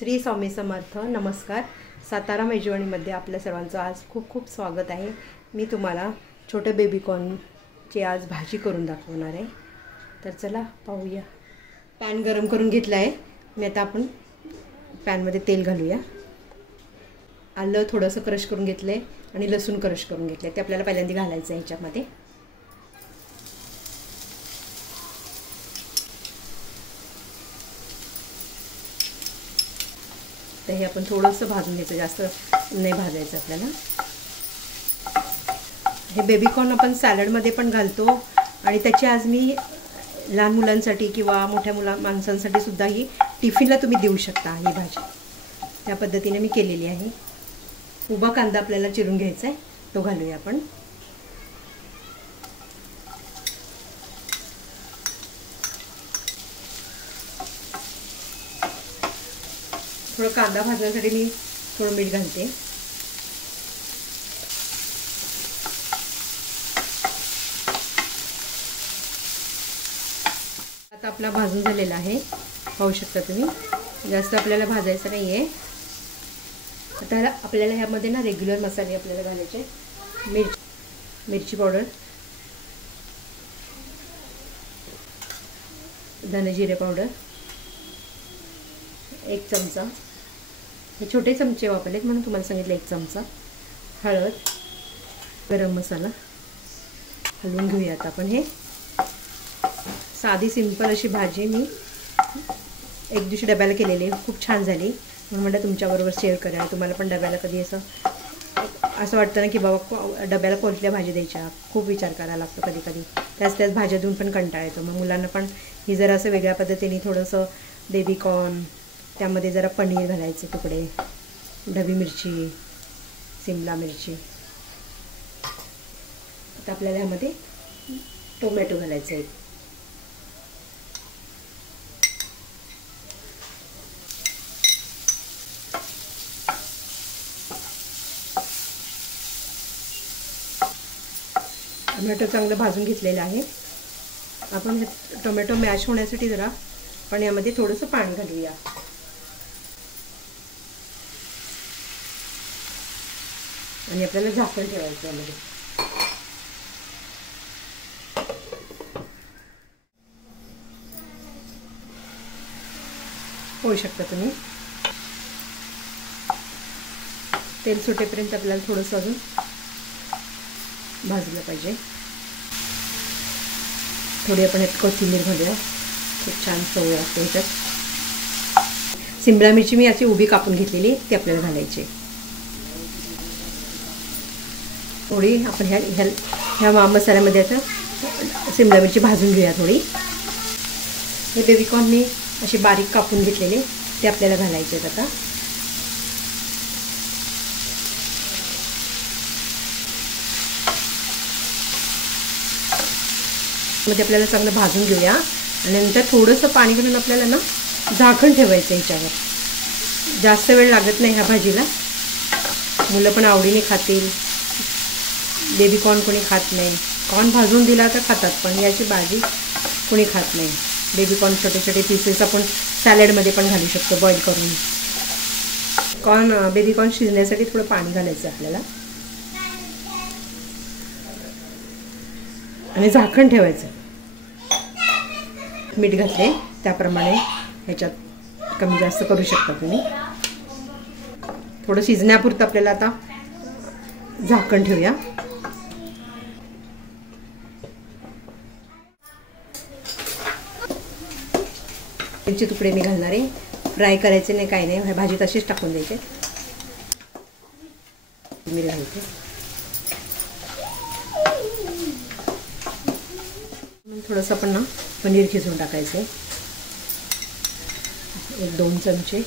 श्री स्वामी समर्थ. नमस्कार. सातारा मेजवानीमध्ये आपल्या सर्वांचं आज खूप खूप स्वागत आहे. मी तुम्हाला छोटे बेबी कॉर्नची आज भाजी करून दाखवणार आहे. तर चला पाहूया. पॅन गरम करून घेतला आहे मी. आता आपण पॅनमध्ये तेल घालूया. आलं थोडंसं क्रश करून घेतलं आहे आणि लसूण क्रश करून घेतलं आहे. ते आपल्याला पहिल्यांदा घालायचं आहे ह्याच्यामध्ये. तर हे आपण थोडंसं भाजून घ्यायचं, जास्त नाही भाजायचं आपल्याला. हे बेबी कॉर्न आपण सॅलडमध्ये पण घालतो आणि त्याची आज मी लहान मुलांसाठी किंवा मोठ्या माणसांसाठी सुद्धा ही टिफिनला तुम्ही देऊ शकता. ही भाजी त्या पद्धतीने मी केलेली आहे. उभा कांदा आपल्याला चिरून घ्यायचा आहे, तो घालूया आपण. थोडं कांदा भाजण्यासाठी मी थोडं मीठ घालते. आता आपला भाजून झालेला आहे, पाहू शकता तुम्ही. जास्त आपल्याला भाजायचं नाही आहे. आता आपल्याला ह्यामध्ये ना रेग्युलर मसाले आपल्याला घालायचे. मिरची पावडर, धने जिरे पावडर 1 चमचा. हे छोटे चमचे वापरलेत म्हणून तुम्हाला सांगितलं 1 चमचा. हळद, गरम मसाला हलवून घेऊया. आता आपण हे साधी सिंपल अशी भाजी मी एक दिवशी डब्याला केलेली, खूप छान झाली म्हणून म्हटलं तुमच्याबरोबर शेअर करा. तुम्हाला पण डब्याला कधी असं वाटतं ना की बाबा डब्याला कोणत्या भाजी द्यायच्या, खूप विचार करायला लागतो कधी कधी. त्याच भाज्या देऊन पण कंटाळा येतो. मग मुलांना पण ही जरा असं वेगळ्या पद्धतीने थोडंसं बेबी कॉर्न, त्यामध्ये जरा पनीर घालायचे तुकडे, ढबी मिरची, सिमला मिरची. आता आपल्याला ह्यामध्ये टोमॅटो घालायचं आहे. टोमॅटो चांगलं भाजून घेतलेलं आहे. आपण हे टोमॅटो मॅश होण्यासाठी जरा पण यामध्ये थोडंसं पाणी घालूया. आणि आपल्याला झाकण ठेवायचं यामध्ये. होऊ शकता तुम्ही. तेल सुटेपर्यंत आपल्याला थोडंसं अजून भाजलं पाहिजे. थोडी आपण यात कोथिंबीर घालूया, खूप छान चव असते ह्याच्यात. सिमला मिरची मी अशी उभी कापून घेतलेली, ती आपल्याला घालायची. थोडी आपण ह्या मसाल्यामध्ये आता सिमला मिरची भाजून घेऊया थोडी. हे बेबी कॉर्न मी अशी बारीक कापून घेतलेले, ते आपल्याला घालायचे आहेत आता. मध्ये आपल्याला चांगलं भाजून घेऊया आणि नंतर थोडंसं पाणी घालून आपल्याला ना झाकण ठेवायचं ह्याच्यावर. जास्त वेळ लागत नाही ह्या भाजीला. मुलं पण आवडीने खातील. बेबी कॉर्न कोणी खात नाही. कॉर्न भाजून दिला तर खातात, पण याची भाजी कोणी खात नाही. बेबी कॉर्न छोटे छोटे पीसेस आपण सॅलडमध्ये पण घालू शकतो बॉईल करून. बेबी कॉर्न शिजण्यासाठी थोडं पाणी घालायचं आपल्याला आणि झाकण ठेवायचं. मीठ घातले त्याप्रमाणे ह्याच्यात कमी जास्त करू शकता तुम्ही. थोडं शिजण्यापुरतं आपल्याला आता झाकण ठेवूया. मिरची तुकडे मी घालणार आहे. फ्राय करायचे नाही, काही नाही. भाजी तशीच टाकून द्यायचे. मी घालते. थोडंसं आपण ना पनीर खिसून टाकायचं आहे. 1-2 चमचे.